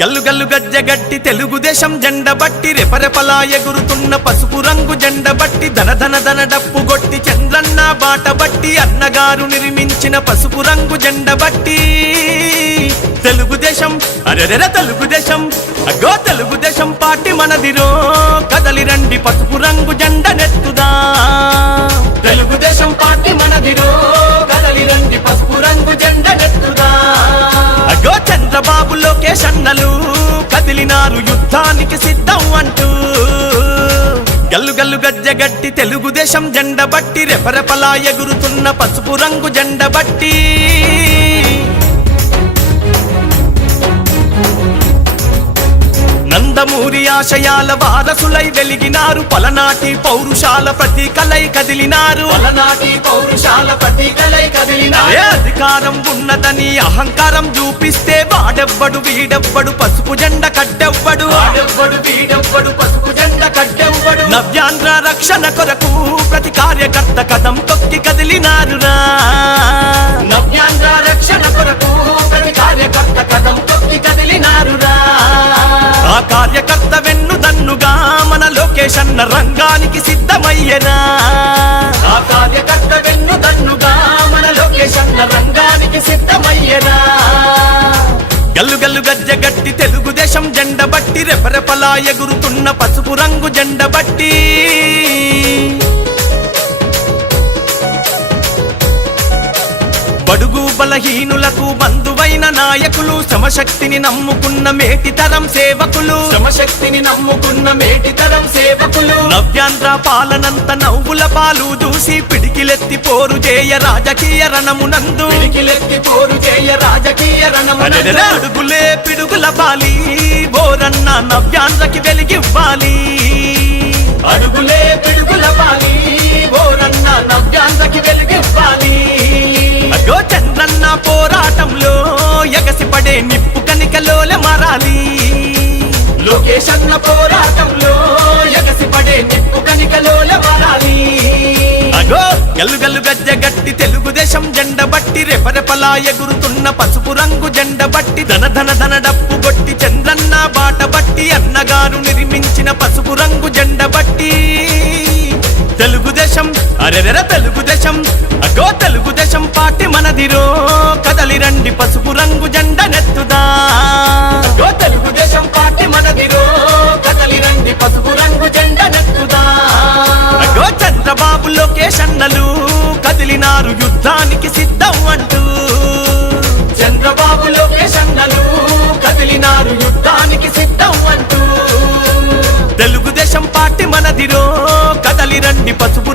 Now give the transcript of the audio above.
గల్లు గల్లు గజ్జగట్టి తెలుగుదేశం జెండ బట్టి రెపరెపలా ఎగురుతున్న పసుపు రంగు జెండ బట్టి ధన ధన ధన డప్పు గొట్టి చంద్రన్న బాట బట్టి అన్నగారు నిర్మించిన పసుపు రంగు జెండ బట్టి తెలుగుదేశం అరెరెర తెలుగుదేశం అగో తెలుగుదేశం పార్టీ మనదిరో కదలి రండి పసుపు రంగు జెండ నెత్తుదా తెలుగుదేశం పార్టీ మనదిరో కదలి రండి పసుపు రంగు జెండ నెత్తుదా అగో చంద్రబాబు లోకేష్ అన్నలు కదిలినారు యుద్ధానికి సిద్ధం అంటూ గల్లు గల్లు గజ్జగట్టి తెలుగుదేశం జెండ బట్టి రెపరెపలా ఎగురుతున్న పసుపు రంగు జెండ బట్టి నందమూరి ఆశయాల వారసులై వెలిగినారు పలనాటి పౌరుషాల ప్రతీకలై కదిలినారు పలనాటి పౌరుషాల ప్రతీకలై కదిలినారు అధికారం ఉన్నదని అహంకారం చూపిస్తే వాడెవ్వడు వీడెవ్వడు పసుపు జెండ కట్టెవ్వడు వాడెవ్వడు వీడెవ్వడు పసుపు జెండ కట్టెవ్వడు నవ్యాంధ్ర రక్షణ కొరకు ప్రతి కార్యకర్త కదం తొక్కి కదిలినారురా నవ్యాంధ్ర రక్షణ కొరకు ప్రతి కార్యకర్త కదం తొక్కి కదిలినారురా ఆ కార్యకర్త వెన్ను దన్నుగా మన లోకేష్ అన్న రంగానికి సిద్ధమయ్యనా ఆ కార్యకర్త వెన్ను దన్నుగా మన లోకేష్ అన్న రంగానికి సిద్ధమయ్యనా గల్లు గల్లు గజ్జగట్టి తెలుగుదేశం జెండ బట్టి రెపరెపలా ఎగురుతున్న పసుపు రంగు జెండ బట్టి బడుగు బలహీనులకు బంధువైన నాయకులు శ్రమశక్తిని నమ్ముకున్న మేటితరం సేవకులు శ్రమశక్తిని నమ్ముకున్న మేటితరం సేవకులు నవ్యాంధ్ర పాలనంత నవ్వుల పాలు చూసి పిడికిలెత్తి పోరు చేయ రాజకీయ రణమునందు పిడికిలెత్తి పోరు చేయ రాజకీయ రణమునందు అడుగులే పిడుగుల బాలి బోరన్న నవ్యాంధ్రకి వెలిగివ్వాలి అడుగులే పిడుగుల బాలి బోరన్న నవ్యాంధ్రకి వెలిగివ్వాలి అగో చంద్రన్న పోరాటంలో ఎగసిపడే నిప్పు కనికలోల మారాలి లోకేష్ అన్న పోరాటంలో ఎగసిపడే నిప్పు కనికలోల మారాలి అగో గల్లు గల్లు గజ్జగట్టి తెలుగుదేశం జెండ బట్టి రెపరెపలా ఎగురుతున్న పసుపు రంగు జెండ బట్టి ధన ధన ధన డప్పు గొట్టి చంద్రన్న బాట బట్టి అన్నగారు నిర్మించిన పసుపు రంగు జెండ బట్టి తెలుగుదేశం అరెరెర తెలుగుదేశం అగో తెలుగుదేశం పార్టీ మనదిరో కదలి రండి పసుపు రంగు జెండ నెత్తుదా అగో తెలుగుదేశం పార్టీ మనదిరో కదలి రండి పసుపు రంగు జెండ నెత్తుదా అగో చంద్రబాబు లోకేష్ అన్నలు కదిలినారు యుద్ధానికి సిద్ధం అంటూ చంద్రబాబు లోకేష్ అన్నలు కదిలినారు యుద్ధానికి సిద్ధం అంటూ తెలుగుదేశం పార్టీ మనదిరో కదలి రండి పసుపు